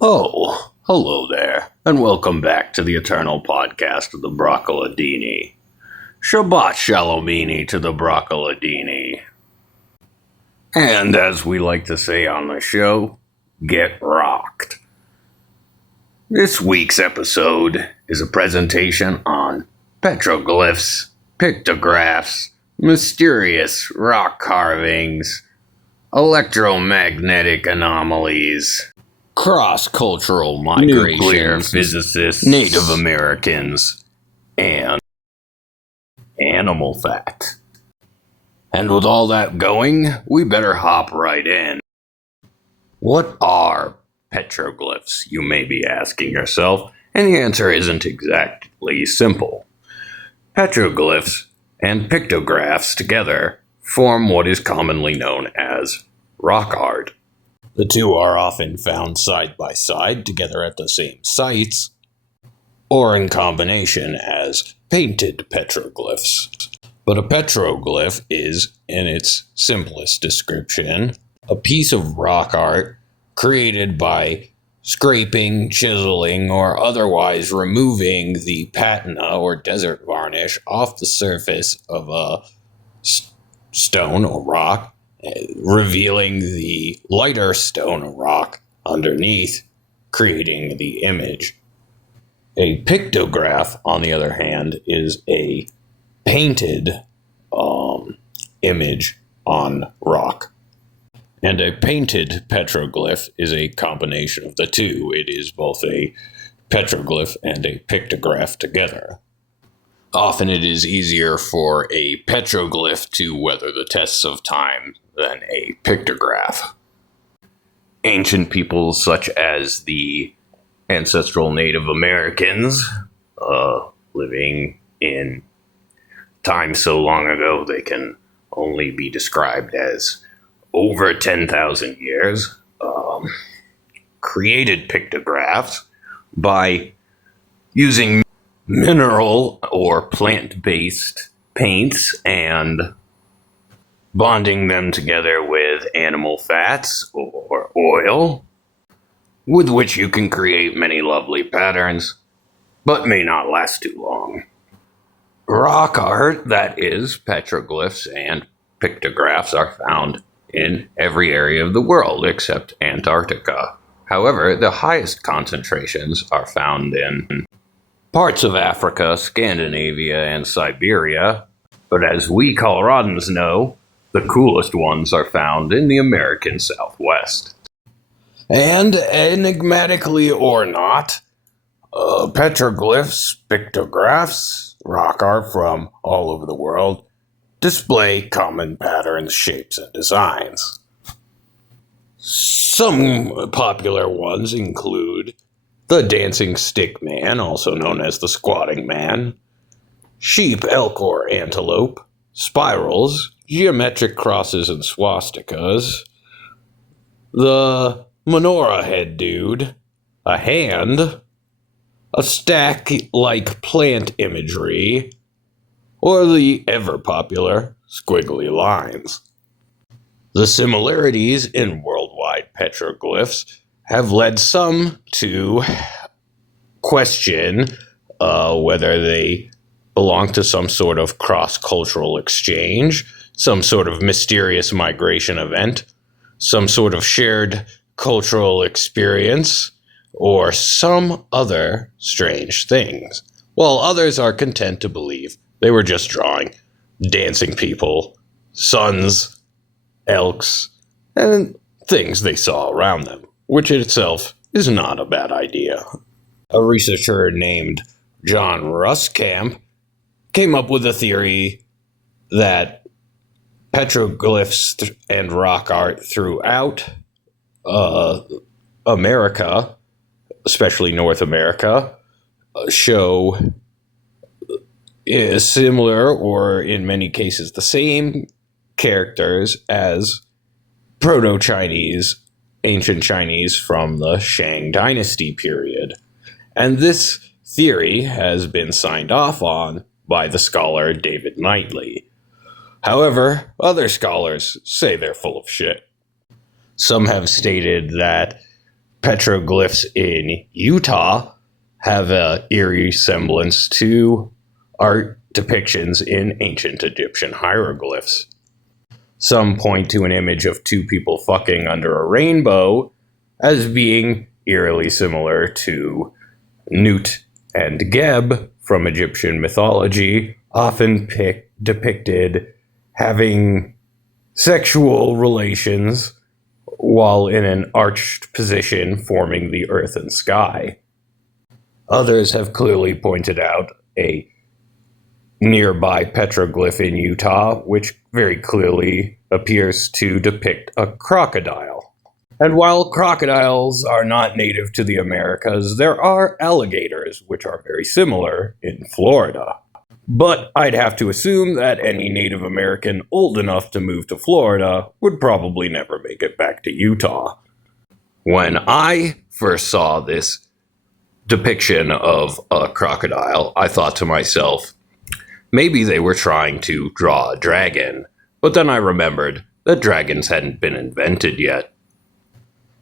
Oh, hello there, and welcome back to the eternal podcast of the Broccoladini. Shabbat Shalomini to the Broccoladini. And as we like to say on the show, get rocked. This week's episode is a presentation on petroglyphs, pictographs, mysterious rock carvings, electromagnetic anomalies, cross-cultural migrations, nuclear physicists, Native Americans, and animal fat. And with all that going, we better hop right in. What are petroglyphs, you may be asking yourself, and the answer isn't exactly simple. Petroglyphs and pictographs together form what is commonly known as rock art. The two are often found side by side together at the same sites, or in combination as painted petroglyphs. But a petroglyph is, in its simplest description, a piece of rock art created by scraping, chiseling, or otherwise removing the patina or desert varnish off the surface of a stone or rock, revealing the lighter stone or rock underneath, creating the image. A pictograph, on the other hand, is a painted image on rock. And a painted petroglyph is a combination of the two. It is both a petroglyph and a pictograph together. Often it is easier for a petroglyph to weather the tests of time than a pictograph. Ancient peoples such as the ancestral Native Americans, living in time so long ago they can only be described as over 10,000 years, created pictographs by using mineral or plant-based paints and bonding them together with animal fats or oil, with which you can create many lovely patterns, but may not last too long. Rock art, that is, petroglyphs and pictographs, are found in every area of the world except Antarctica. However, the highest concentrations are found in parts of Africa, Scandinavia, and Siberia, but as we Coloradans know, the coolest ones are found in the American Southwest. And enigmatically or not, petroglyphs, pictographs, rock art from all over the world, display common patterns, shapes, and designs. Some popular ones include the dancing stick man, also known as the squatting man, sheep, elk, or antelope, spirals, geometric crosses and swastikas, the menorah head dude, a hand, a stack-like plant imagery, or the ever-popular squiggly lines. The similarities in worldwide petroglyphs have led some to question whether they belong to some sort of cross-cultural exchange, some sort of mysterious migration event, some sort of shared cultural experience, or some other strange things, while others are content to believe they were just drawing dancing people, suns, elks, and things they saw around them, which in itself is not a bad idea. A researcher named John Ruskamp came up with a theory that petroglyphs and rock art throughout America, especially North America, show similar, or in many cases the same, characters as Proto-Chinese, ancient Chinese from the Shang Dynasty period. And this theory has been signed off on by the scholar David Knightley. However, other scholars say they're full of shit. Some have stated that petroglyphs in Utah have an eerie semblance to art depictions in ancient Egyptian hieroglyphs. Some point to an image of two people fucking under a rainbow as being eerily similar to Nut and Geb from Egyptian mythology, often depicted having sexual relations while in an arched position forming the earth and sky. Others have clearly pointed out a nearby petroglyph in Utah, which very clearly appears to depict a crocodile. And while crocodiles are not native to the Americas, there are alligators, which are very similar in Florida. But I'd have to assume that any Native American old enough to move to Florida would probably never make it back to Utah. When I first saw this depiction of a crocodile, I thought to myself, maybe they were trying to draw a dragon, but then I remembered that dragons hadn't been invented yet.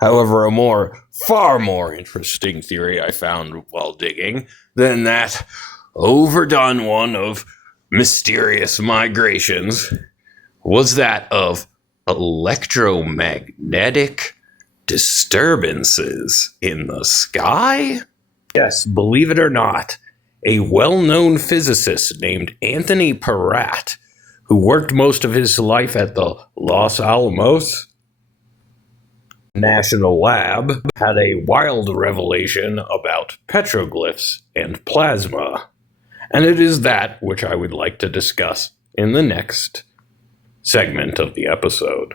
However, a far more interesting theory I found while digging than that overdone one of mysterious migrations was that of electromagnetic disturbances in the sky? Yes, believe it or not, a well-known physicist named Anthony Peratt, who worked most of his life at the Los Alamos National Lab, had a wild revelation about petroglyphs and plasma. And it is that which I would like to discuss in the next segment of the episode.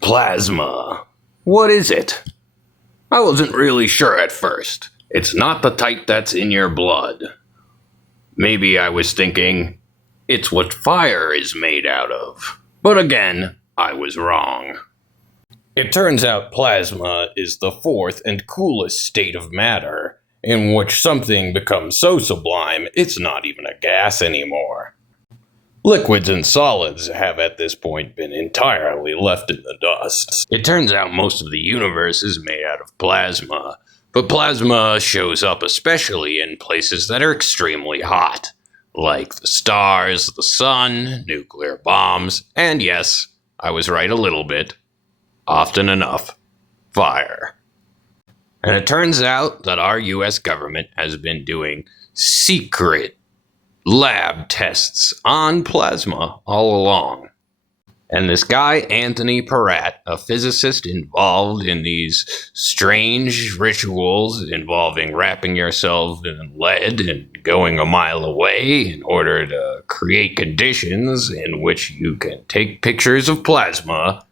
Plasma. What is it? I wasn't really sure at first. It's not the type that's in your blood. Maybe I was thinking, it's what fire is made out of. But again, I was wrong. It turns out plasma is the fourth and coolest state of matter, in which something becomes so sublime it's not even a gas anymore. Liquids and solids have at this point been entirely left in the dust. It turns out most of the universe is made out of plasma, but plasma shows up especially in places that are extremely hot, like the stars, the sun, nuclear bombs, and yes, I was right a little bit, often enough, fire. And it turns out that our US government has been doing secret lab tests on plasma all along. And this guy, Anthony Peratt, a physicist involved in these strange rituals involving wrapping yourself in lead and going a mile away in order to create conditions in which you can take pictures of plasma,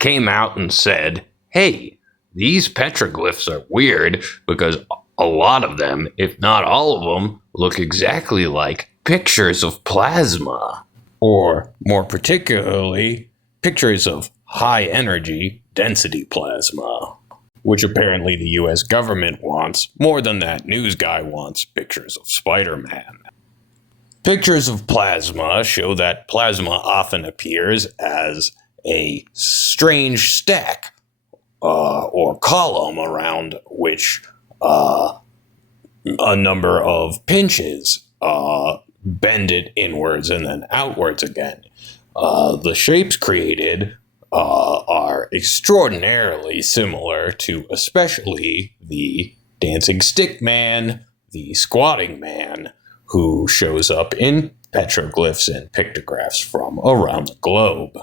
came out and said, hey, these petroglyphs are weird because a lot of them, if not all of them, look exactly like pictures of plasma. Or, more particularly, pictures of high-energy density plasma, which apparently the US government wants more than that news guy wants pictures of Spider-Man. Pictures of plasma show that plasma often appears as a strange stack or column around which a number of pinches bend it inwards and then outwards again. The shapes created are extraordinarily similar to especially the dancing stick man, the squatting man, who shows up in petroglyphs and pictographs from around the globe.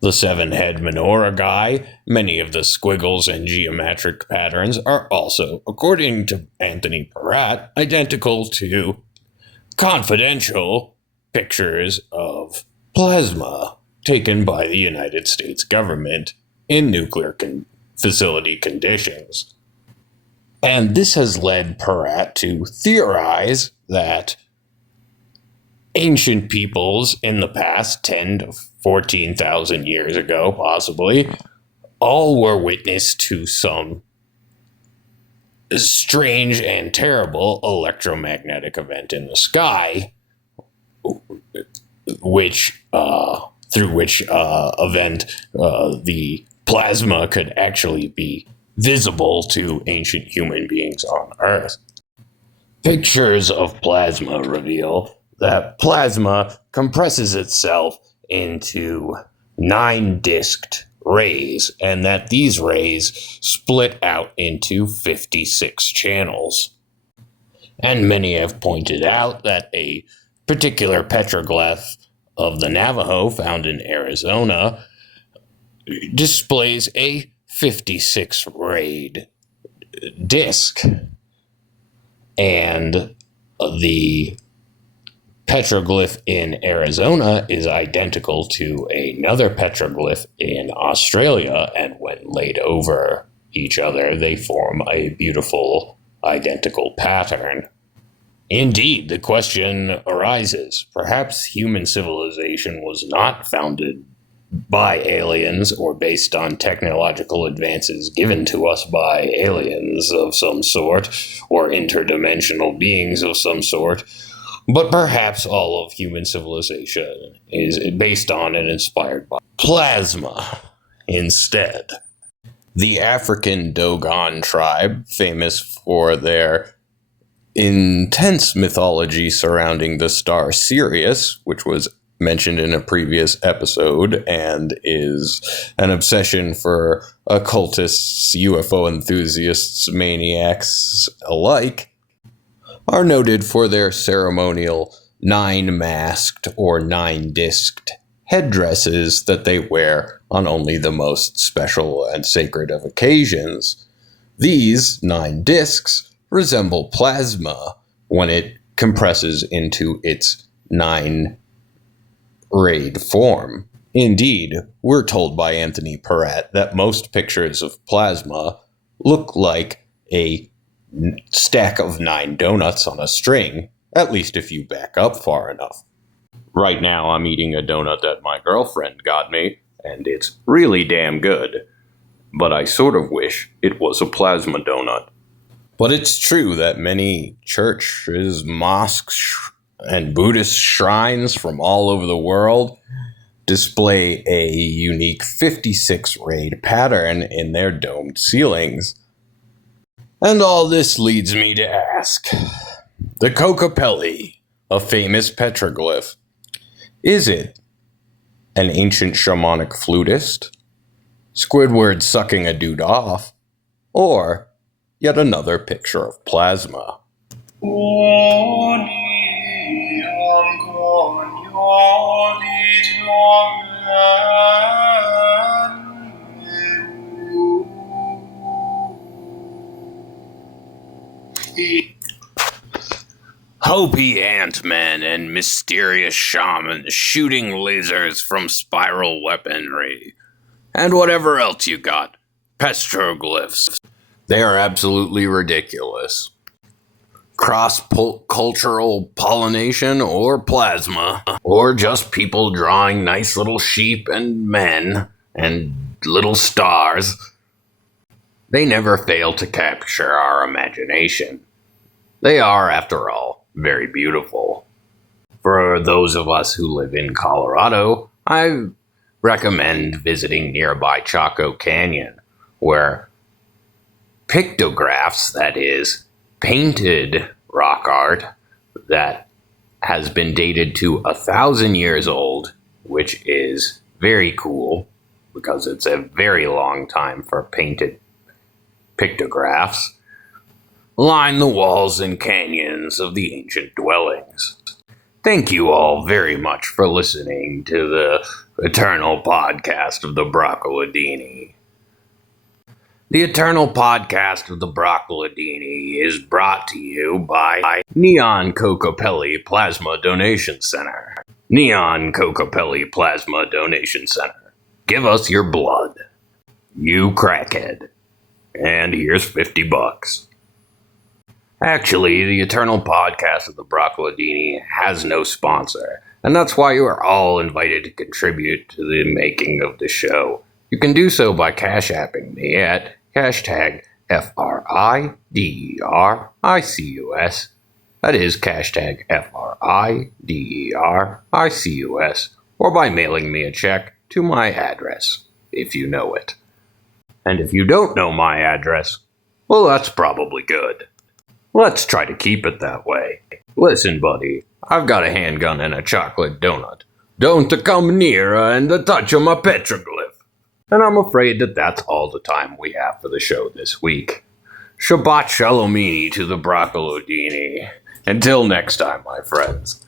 The seven-head menorah guy, many of the squiggles and geometric patterns are also, according to Anthony Peratt, identical to confidential pictures of plasma taken by the United States government in nuclear facility conditions. And this has led Peratt to theorize that ancient peoples in the past 10 to 14,000 years ago, possibly, all were witness to some strange and terrible electromagnetic event in the sky, through which event the plasma could actually be visible to ancient human beings on Earth. Pictures of plasma reveal that plasma compresses itself into 9-disked rays, and that these rays split out into 56 channels. And many have pointed out that a particular petroglyph of the Navajo found in Arizona displays a 56-rayed disc. And the petroglyph in Arizona is identical to another petroglyph in Australia, and when laid over each other, they form a beautiful, identical pattern. Indeed, the question arises, perhaps human civilization was not founded by aliens or based on technological advances given to us by aliens of some sort, or interdimensional beings of some sort, but perhaps all of human civilization is based on and inspired by plasma instead. The African Dogon tribe, famous for their intense mythology surrounding the star Sirius, which was mentioned in a previous episode and is an obsession for occultists, UFO enthusiasts, maniacs alike, are noted for their ceremonial 9-masked or 9-disked headdresses that they wear on only the most special and sacred of occasions. These 9 discs resemble plasma when it compresses into its 9-rayed form. Indeed, we're told by Anthony Peratt that most pictures of plasma look like a stack of 9 donuts on a string, at least if you back up far enough. Right now I'm eating a donut that my girlfriend got me, and it's really damn good, but I sort of wish it was a plasma donut. But it's true that many churches, mosques, and Buddhist shrines from all over the world display a unique 56-rayed pattern in their domed ceilings. And all this leads me to ask, the Kokopelli, a famous petroglyph, is it an ancient shamanic flutist, Squidward sucking a dude off, or yet another picture of plasma? Hopi ant-men and mysterious shamans shooting lasers from spiral weaponry. And whatever else you got. Petroglyphs. They are absolutely ridiculous. Cross-cultural pollination or plasma. Or just people drawing nice little sheep and men and little stars. They never fail to capture our imagination. They are, after all, very beautiful. For those of us who live in Colorado, I've recommend visiting nearby Chaco Canyon, where pictographs, that is, painted rock art that has been dated to 1,000 years old, which is very cool because it's a very long time for painted pictographs, line the walls and canyons of the ancient dwellings. Thank you all very much for listening to the Eternal Podcast of the Broccoladini. The Eternal Podcast of the Broccoladini is brought to you by Neon Cocopelli Plasma Donation Center. Neon Cocopelli Plasma Donation Center. Give us your blood. You crackhead. And here's $50. Actually, the Eternal Podcast of the Broccoladini has no sponsor, and that's why you are all invited to contribute to the making of the show. You can do so by cash-apping me at hashtag FRIDERICUS. That is hashtag FRIDERICUS, or by mailing me a check to my address, if you know it. And if you don't know my address, well, that's probably good. Let's try to keep it that way. Listen, buddy, I've got a handgun and a chocolate donut. Don't come near and touch my petroglyph. And I'm afraid that that's all the time we have for the show this week. Shabbat Shalomini to the Broccoladini. Until next time, my friends.